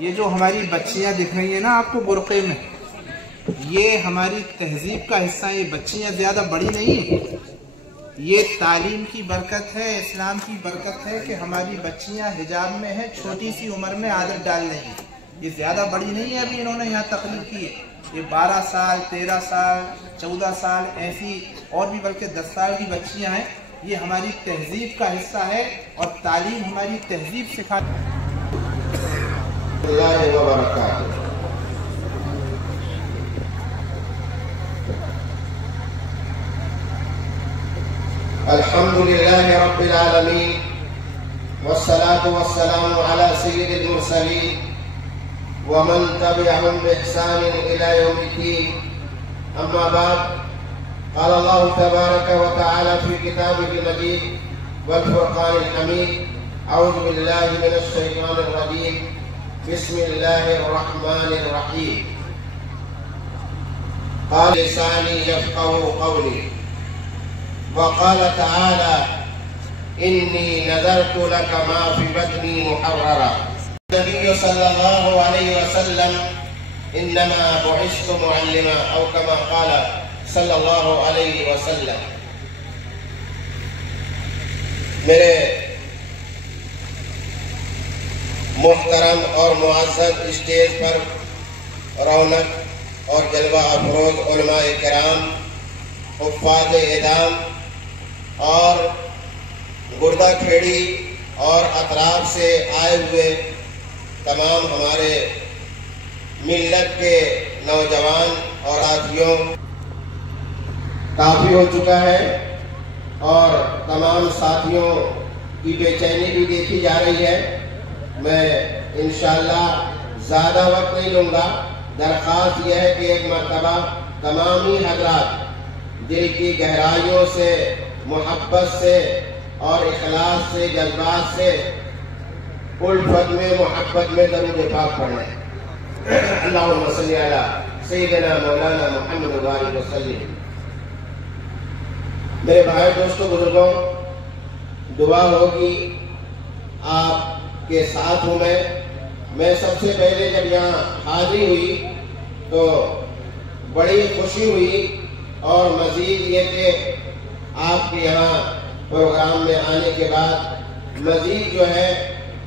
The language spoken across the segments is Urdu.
یہ جو ہماری بچیاں دکھ رہی ہیں نا آپ کو برقعے میں، یہ ہماری تہذیب کا حصہ ہے۔ یہ بچیاں زیادہ بڑی نہیں ہیں، یہ تعلیم کی برکت ہے، اسلام کی برکت ہے کہ ہماری بچیاں حجاب میں ہیں، چھوٹی سی عمر میں عادت ڈال رہی ہیں۔ یہ زیادہ بڑی نہیں ہے، ابھی انہوں نے یہاں تقریر کی ہے، یہ 12 سال 13 سال 14 سال ایسی اور بھی بلکہ 10 سال کی بچیاں ہیں۔ یہ ہماری تہذیب کا حصہ ہے اور تعلیم ہماری تہذیب سکھاتی ہے۔ اللہ وبرکاتہ۔ الحمد لله رب العالمين والصلاة والسلام على سيد المرسلين ومن تبعهم بإحسان إلى يوم الدين. أما بعد، قال الله تبارك وتعالى في كتابه المجيد والفرقان الحميد: أعوذ بالله من الشيطان الرجيم، بسم الله الرحمن الرحيم. قال لساني يفقهوا قولي. وقال تعالى: إني نذرت لك ما في بطني محررا. النبي صلى الله عليه وسلم: إنما بعثت معلما، أو كما قال صلی اللہ علیہ وسلم. میرے محترم اور معزز اسٹیج پر رونق اور جلوہ افروز علماء کرام، حفاظ اعدام اور گردہ کھیڑی اور اطراف سے آئے ہوئے تمام ہمارے ملت کے نوجوان اور ساتھیوں، کافی ہو چکا ہے اور تمام ساتھیوں کی بے چینی بھی دیکھی جا رہی ہے۔ میں انشاءاللہ زیادہ وقت نہیں لوں گا۔ درخواست یہ ہے کہ ایک مرتبہ تمامی حضرات دل کی گہرائیوں سے، محبت سے اور اخلاص سے، جذبات سے الفت میں، محبت میں درود پاک پڑھیں۔ اللہم صلی علی سیدنا مولانا محمد وآلہ وسلم۔ میرے بھائی، دوستوں، بزرگوں، دعا ہوگی آپ کے ساتھ ہوں میں سب سے پہلے جب یہاں حاضری ہوئی تو بڑی خوشی ہوئی، اور مزید یہ کہ آپ کے یہاں پروگرام میں آنے کے بعد مزید جو ہے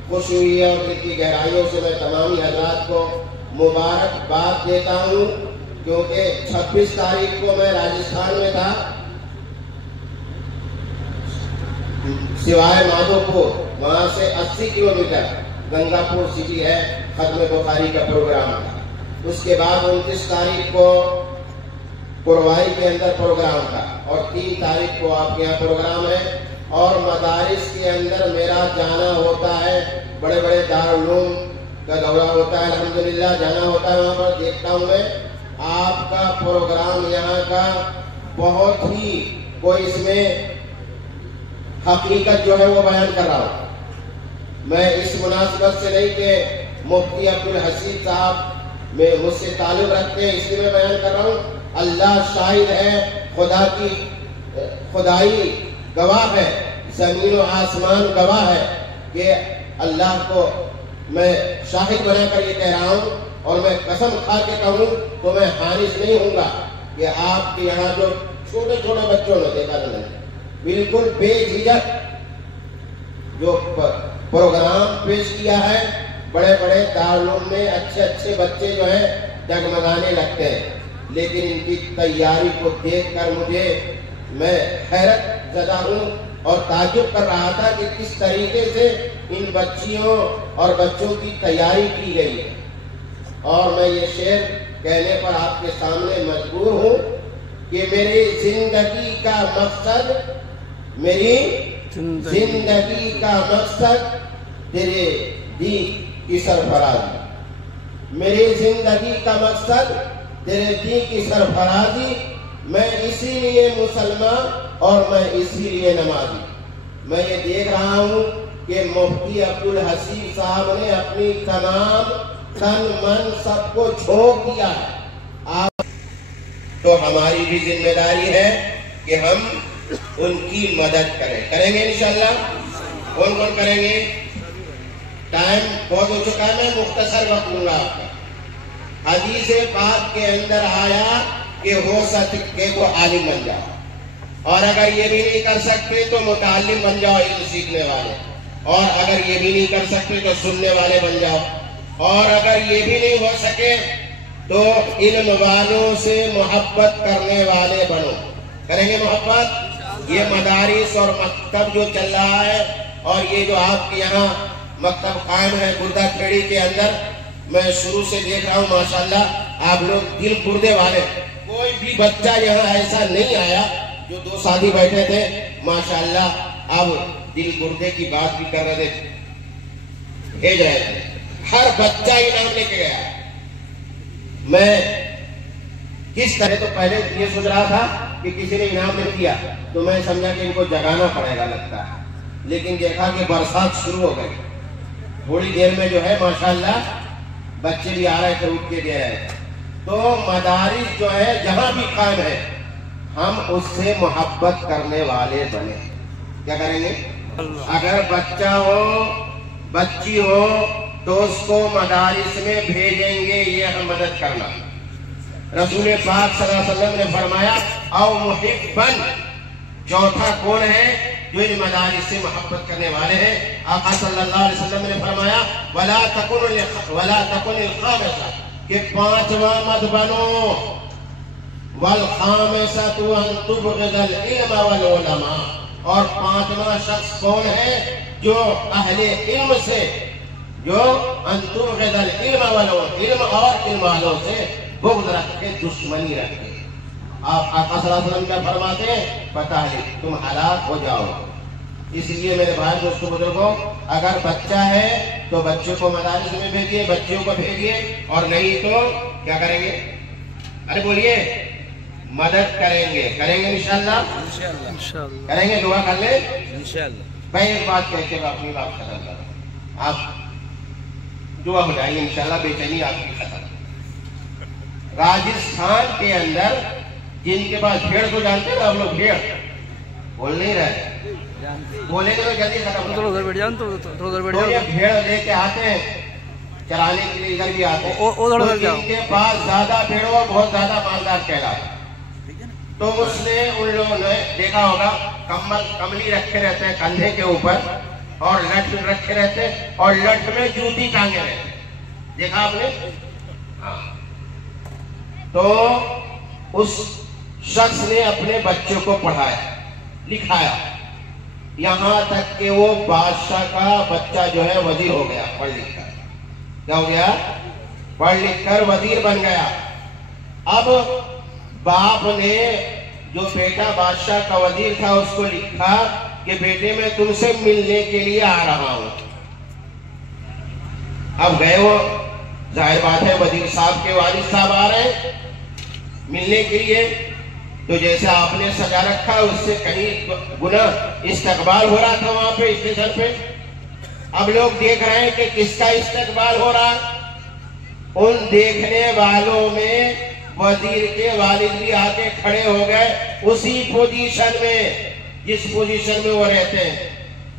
خوشی ہوئی ہے، اور دل کی گہرائیوں سے میں تمامی حضرات کو مبارکباد دیتا ہوں، کیونکہ 26 تاریخ کو میں راجستھان میں تھا، سوائے مادھوپور، وہاں سے 80 کلومیٹر گنگا پور سٹی ہے، ختم بخاری کا پروگرام تھا۔ اس کے بعد 29 تاریخ کو پروائی کے اندر پروگرام تھا، اور 3 تاریخ کو آپ کے یہاں پروگرام ہے، اور مدارس کے اندر میرا جانا ہوتا ہے، بڑے بڑے دارالعلوم کا دورہ ہوتا ہے، الحمدللہ جانا ہوتا ہے، وہاں پر دیکھتا ہوں میں آپ کا پروگرام یہاں کا بہت ہی، کوئی اس میں حقیقت جو ہے وہ بیان کر رہا ہوں۔ میں اس مناسبت سے نہیں کہ مفتی عبدالحسیب صاحب میں مجھ سے تعلق رکھتے ہیں اس لیے میں بیان کر رہا ہوں، اللہ شاہد ہے، خدا کی خدائی گواہ ہے، زمین و آسمان گواہ ہے کہ اللہ کو میں شاہد بنا کر یہ کہہ رہا ہوں، اور میں قسم کھا کے کہوں تو میں حانث نہیں ہوں گا کہ آپ کے یہاں جو چھوٹے چھوٹے بچوں نے دیکھا تھا، بالکل بے جھجک جو پروگرام پیش کیا ہے، بڑے بڑے دارالعلوم میں اچھے اچھے بچے جو ہیں ڈگمگانے لگتے ہیں، لیکن ان کی تیاری کو دیکھ کر میں حیرت زدہ ہوں اور تعجب کر رہا تھا کہ کس طریقے سے ان بچیوں اور بچوں کی تیاری کی گئی ہے۔ اور میں یہ شعر کہنے پر آپ کے سامنے مجبور ہوں کہ میری زندگی کا مقصد تیرے دین کی سرفرازی، میری زندگی کا مقصد تیرے دین کی سرفرازی، میں اسی لیے مسلمان اور میں اسی لیے نمازی۔ میں یہ دیکھ رہا ہوں کہ مفتی عبدالحسیب صاحب نے اپنی تمام تن من سب کو جھونک دیا ہے، تو ہماری بھی ذمہ داری ہے کہ ہم ان کی مدد کریں گے انشاءاللہ۔ کون کون کریں گے؟ ٹائم بہت ہو چکا ہے، میں مختصر وقت لوں گا آپ کا۔ حدیث پاک کے اندر آیا کہ ہو سکے تو عالم بن جاؤ، اور اگر یہ بھی نہیں کر سکتے تو متعلم بن جاؤ، علم سیکھنے والے، اور اگر یہ بھی نہیں کر سکتے تو سننے والے بن جاؤ، اور اگر یہ بھی نہیں ہو سکے تو علم والوں سے محبت کرنے والے بنو۔ کریں گے محبت؟ یہ مدارس اور مکتب جو چل رہا ہے، اور یہ جو آپ کے یہاں مکتب قائم ہے گردہ کھیڑی کے اندر، میں شروع سے دیکھ رہا ہوں ماشاءاللہ آپ لوگ دل گردے والے، کوئی بھی بچہ یہاں ایسا نہیں آیا جو دو ساتھی بیٹھے تھے ماشاءاللہ اب دل گردے کی بات بھی کر رہے تھے، بھیج رہے تھے، ہر بچہ انعام لے کے گیا۔ میں کس طرح تو پہلے یہ سوچ رہا تھا کہ کسی نے انعام نہیں دیا تو میں سمجھا کہ ان کو جگانا پڑے گا لگتا ہے، لیکن دیکھا کہ برسات شروع ہو گئی، تھوڑی دیر میں جو ہے ماشاءاللہ بچے بھی آ رہے تھے، اٹھ کے دے رہے تھے۔ تو مدارس جو ہے جہاں بھی قائم ہے ہم اس سے محبت کرنے والے بنے۔ کیا کریں گے؟ اگر بچہ ہو بچی ہو تو اس کو مدارس میں بھیجیں گے، یہ ہم مدد کرنا۔ رسول پاک صلی اللہ علیہ وسلم نے فرمایا او محبن، چوتھا کون ہے جو ان مدارس سے محبت کرنے والے ہیں؟ آقا صلی اللہ علیہ وسلم نے فرمایا ولا تکن الخامسہ، کہ پانچواں مت بنو، والخامسۃ ان تبغض العلم والعلماء، اور پانچواں شخص کون ہے جو اہل علم سے، جو ان تبغض العلم والعلماء، علم اور علم والوں سے بغض رکھے، دشمنی رکھے۔ آپ آقا صلی اللہ علیہ وسلم کیا فرماتے ہیں؟ فتہلک، تم ہلاک ہو جاؤ۔ اس لیے میرے بھائی دوستوں بزرگوں، اگر بچہ ہے تو بچوں کو مدارس میں بھیجیے، بچوں کو بھیجیے، اور نہیں تو کیا کریں گے؟ ارے بولیے، مدد کریں گے انشاءاللہ کریں گے، دعا کر لیں انشاءاللہ۔ میں ایک بات کہہ کے اپنی بات ختم کر رہا ہوں، آپ دعا ہو جائے گی انشاءاللہ، بے چینی آپ کی ختم۔ راجستھان کے اندر جن کے پاس بھیڑ کو جانتے ہیں نا آپ لوگ، بھیڑ بول نہیں رہے، بولے تو جلدی ختم ہو جائے۔ یہ بھیڑ لے کے آتے ہیں چرانے کے لیے، ادھر بھی آتے ہیں، تو جن کے پاس زیادہ بھیڑ ہو بہت زیادہ مالدار کہلاتے، تو اس نے ان لوگوں نے دیکھا ہوگا کملی رکھے رہتے ہیں کندھے کے اوپر، اور لٹ رکھے رہتے ہیں، اور لٹ میں جوتی ٹانگے رہتے ہیں، دیکھا آپ نے؟ ہاں۔ تو اس شخص نے اپنے بچوں کو پڑھایا لکھایا، یہاں تک کہ وہ بادشاہ کا بچہ جو ہے وزیر ہو گیا، پڑھ لکھ کر۔ کیا ہو گیا؟ پڑھ لکھ کر وزیر بن گیا۔ اب باپ نے جو بیٹا بادشاہ کا وزیر تھا اس کو لکھا کہ بیٹے میں تم سے ملنے کے لیے آ رہا ہوں۔ اب گئے، وہ ظاہر بات ہے وزیر صاحب کے والد صاحب آ رہے ہیں ملنے کے لیے، تو جیسے آپ نے سجا رکھا اس سے کہیں گنا استقبال ہو رہا تھا وہاں پہ اسٹیشن پہ۔ اب لوگ دیکھ رہے ہیں کہ کس کا استقبال ہو رہا، ان دیکھنے والوں میں وزیر کے والد بھی آ کے کھڑے ہو گئے اسی پوزیشن میں جس پوزیشن میں وہ رہتے ہیں،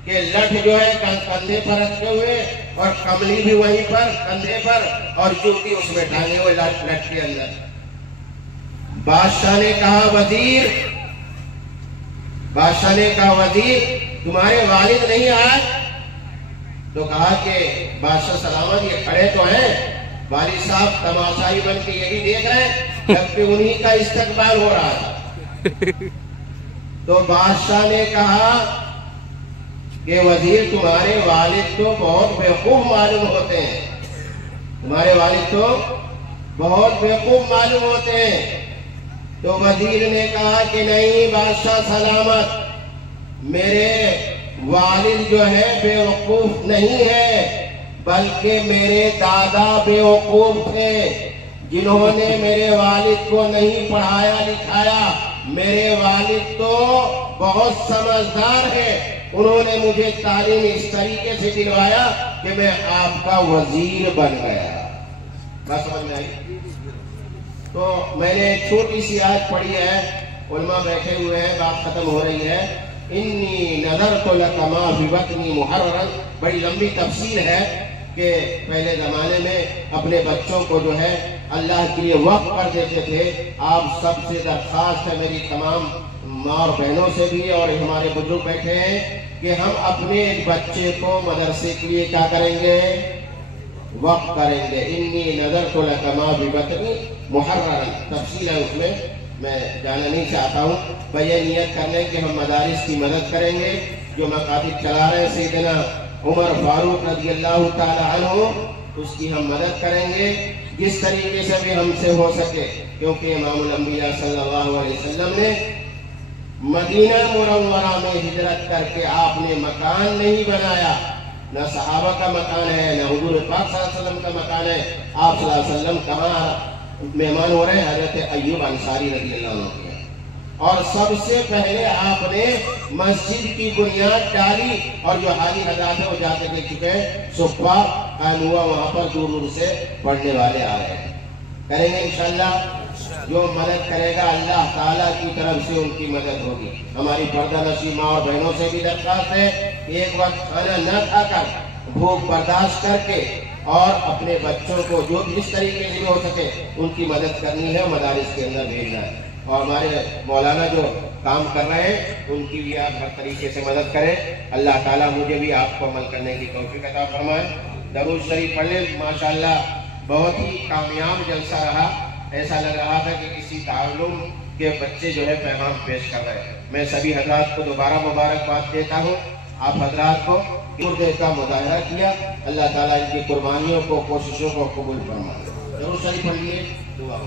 کہ لٹ جو ہے کندھے پر رکھے ہوئے، اور کملی بھی وہیں پر کندھے پر، اور جوتی اس میں ٹانگے ہوئے لٹ کے اندر۔ بادشاہ نے کہا وزیر تمہارے والد نہیں آئے؟ تو کہا کہ بادشاہ سلامت یہ کھڑے تو ہیں، والد صاحب تماشائی بن کے یہ بھی دیکھ رہے ہیں، جبکہ انہی کا استقبال ہو رہا تھا۔ تو بادشاہ نے کہا کہ وزیر تمہارے والد تو بہت بیوقوف معلوم ہوتے ہیں، تمہارے والد تو بہت بیوقوف معلوم ہوتے ہیں۔ تو وزیر نے کہا کہ نہیں بادشاہ سلامت، میرے والد جو ہے بیوقوف نہیں ہے، بلکہ میرے دادا بیوقوف تھے جنہوں نے میرے والد کو نہیں پڑھایا لکھایا۔ میرے والد تو بہت سمجھدار ہے، انہوں نے مجھے تعلیم اس طریقے سے دلوایا کہ میں آپ کا وزیر بن گیا۔ بس سمجھ میں آئی؟ تو میں نے ایک چھوٹی سی آیت پڑھی ہے، علماء بیٹھے ہوئے ہیں، بات ختم ہو رہی ہے، انی نذرت لک ما فی بطنی محررا، بڑی لمبی تفسیر ہے، کہ پہلے زمانے میں اپنے بچوں کو جو ہے اللہ کے لیے وقف کر دیتے تھے۔ آپ سب سے درخواست ہے میری تمام ماں اور بہنوں سے بھی، اور ہمارے بزرگ بیٹھے ہیں، کہ ہم اپنے ایک بچے کو مدرسے کے لیے کیا کریں گے؟ وقف کریں گے۔ انی نذرت لک ما فی بطنی محررا، تفصیل ہے اس میں جانا نہیں چاہتا ہوں۔ یہ نیت کرنے کہ ہم مدارس کی مدد کریں گے، جو مکاتب چلا رہے ہیں سیدنا عمر فاروق رضی اللہ تعالی عنہ، اس کی ہم مدد کریں گے جس طریقے سے بھی ہم سے ہو سکے، کیونکہ امام الانبیاء صلی اللہ علیہ وسلم نے مدینہ منورہ میں ہجرت کر کے آپ نے مکان نہیں بنایا، نہ صحابہ کا مکان ہے، نہ حضور پاک صلی اللہ علیہ وسلم کا مکان ہے۔ آپ صلی اللہ علیہ وسلم کہاں مہمان ہو رہے ہیں؟ حضرت ایوب انصاری رضی اللہ عنہ کے، اور سب سے پہلے آپ نے مسجد کی بنیاد ڈالی، اور جو حاجی حضرات ہیں وہ جا کے دیکھ چکے ہیں، صبح قائم ہوا، وہاں پر دور دور سے پڑھنے والے آ رہے ہیں۔ کریں گے انشاءاللہ، جو مدد کرے گا اللہ تعالیٰ کی طرف سے ان کی مدد ہوگی۔ ہماری پردہ نشین ماں اور بہنوں سے بھی درخواست ہے کہ ایک وقت کھانا نہ کھا کر بھوک برداشت کر کے اور اپنے بچوں کو جو جس طریقے سے ہو سکے ان کی مدد کرنی ہے، مدارس کے اندر بھیجنا ہے۔ اور ہمارے مولانا جو کام کر رہے ہیں ان کی بھی آپ ہر طریقے سے مدد کریں۔ اللہ تعالیٰ مجھے بھی آپ کو عمل کرنے کی توفیق عطا فرمائے۔ درود شریف پڑھ لیں۔ ماشاءاللہ بہت ہی کامیاب جلسہ رہا، ایسا لگ رہا تھا کہ کسی تعلم کے بچے جو ہے پیغام پیش کر رہے ہیں۔ میں سبھی حضرات کو دوبارہ مبارکباد دیتا ہوں۔ آپ حضرات کو دیر کا مظاہرہ کیا، اللہ تعالیٰ ان کی قربانیوں کو، کوششوں کو قبول فرمائے۔ ضرور شریف پڑھ لیے، دعا